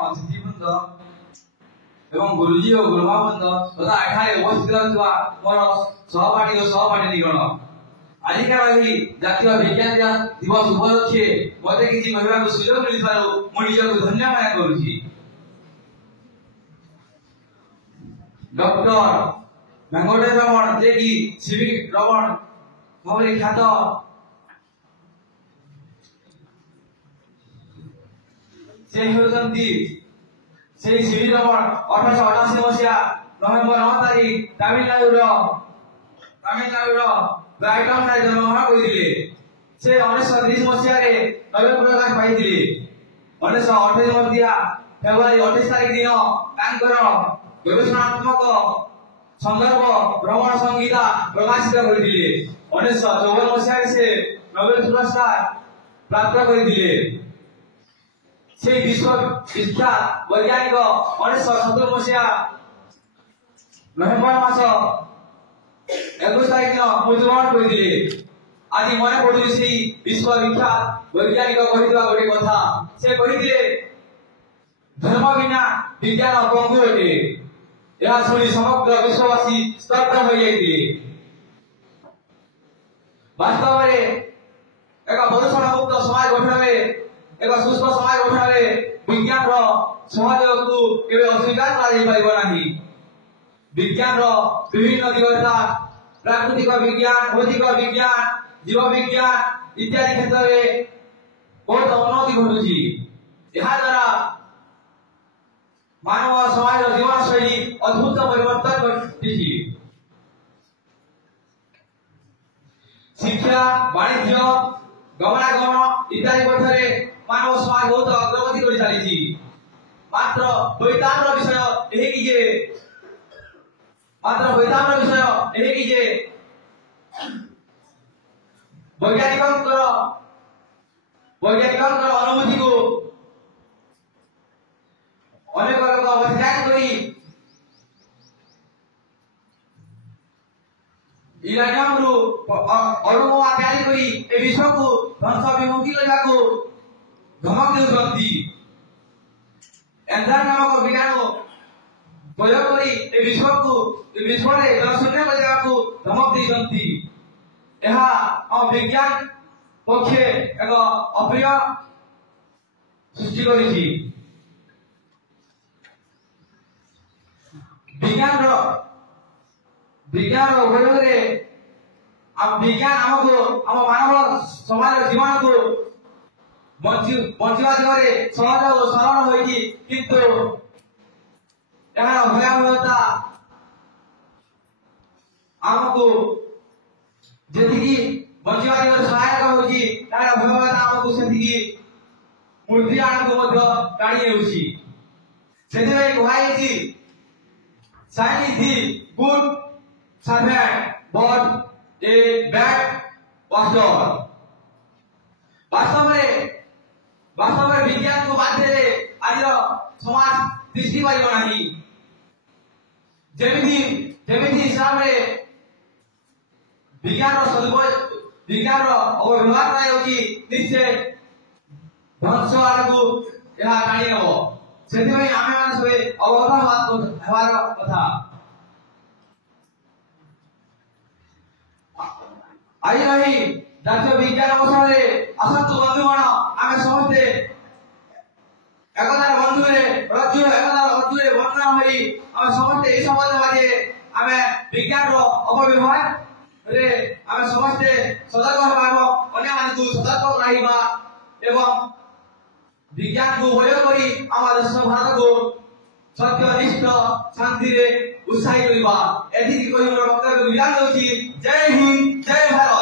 माननीय अतिथिवृंद एवं गुरुजी और गुरुमावृंद तथा एठारे उपस्थित होइबा मोर सहपाठी और सहपाठिनीगण आजिकार एही जातीय विज्ञान दिवस उपलक्षे मते किछि कहबाक सुयोग मिलिबारु मु निजको धन्यवाद करूछि। डॉक्टर वेंकटेश रमण जे कि सीवी रमण भाବରେ ख्यात से हेउछन्ति से सीवी रमण 1888 मसिया नवेम्बर 9 तारिख तमिलनाडुर ब्राइटन रे जन्म होइथिले। से 1930 मसिया रे नोबेल पुरस्कार पाइथिले। 1928 मसिया फेब्रुआरी 28 तारिख दिन तांकर गवेषणात्मक संदर्भ भ्रमण संहिता प्रकाशित करथिले। 1954 मसिया रे से नोबेल पुरस्कार प्राप्त करथिले। से विश्व विख्यात वैज्ञानिक 1970 मसिया नवेम्बर मास 21 तारिख दिन मृत्युबरण करथिले। आज मने पडुछि सेही विश्व विख्यात वैज्ञानिक कहितबा गोटे कथा। से कहिथिले धर्म बिना विज्ञान अपंगु अटे। यह सुनी समग्र विश्ववासी स्तब्ध हो जाइथिले। वास्तव में एक प्रदूषण मुक्त समाज गठन में एक सुस्थ समाज गठन में विज्ञान रो सहयोग को केबे अस्वीकार करा जाय परिबो नाही। विज्ञान रो विभिन्न दिगता प्राकृतिक विज्ञान, भौतिक विज्ञान, जीव विज्ञान इत्यादि क्षेत्र में बहुत उन्नति घटुछि। यहाँ द्वारा मानव समाज जीवन शैली अद्भुत परिवर्तन घटिछि। शिक्षा, वाणिज्य, गमनागमन इत्यादि क्षेत्र मानव समाज बहुत अग्रगति कर चली। मात्र वैज्ञानिक विषय यही कि जे वैज्ञानिकंकर अनुभूति को अनेक लोग अध्ययन करी यूरेनियम रु अणु आख्यान करी ए विश्व को ध्वंस विमुखी लगा को धमक देउछंती। एंथार नामक विज्ञान प्रयोग करी ए विश्व रे जनशून्य बजावा को धमक देइछंती। एहा विज्ञान पक्षे एक अप्रिय सृष्टि करिछि। विज्ञान उपयोग रे विज्ञान हमको हम मानव समाज जीवन को बंचिवा दिगरे सहज और सरल होइछि। किंतु एहार भयावहता हमको जेतिकी बंचिवा दिगरे सहायक होइछि तार भयावहता हमको सेतिकी मूर्ति आनको मध्य टाणी हेउछि। सेतिरे कहाइछि Science is the good servant, but a bad master. वास्तव में विज्ञान को माध्यमे आज समाज दृष्टि पाइब नाही। जेमिति हिसाब रे विज्ञान अवव्यवहार कराउछि निश्चय ध्वंस आडको यह टाणी नब। सेतिमे आमे माने सबे अवगत हेबार कथा। आज रही जातीय विज्ञान अवसर आसतु बंधुगण आमे समस्ते एकतार बंधुरे बंधना होई आमे समस्ते ए शब्द माजे आमे विज्ञान रो अपव्यवहार रे आमे समस्ते सतर्क हेबाको अन्य मानकु सतर्क रहिबा एवं विज्ञान को प्रयोग करी आम देश भारत को सत्यनिष्ठ शांति रे उत्साहित करबा एथि कहि मोर वक्तव्य विराम होछि। जय हिंद, जय भारत।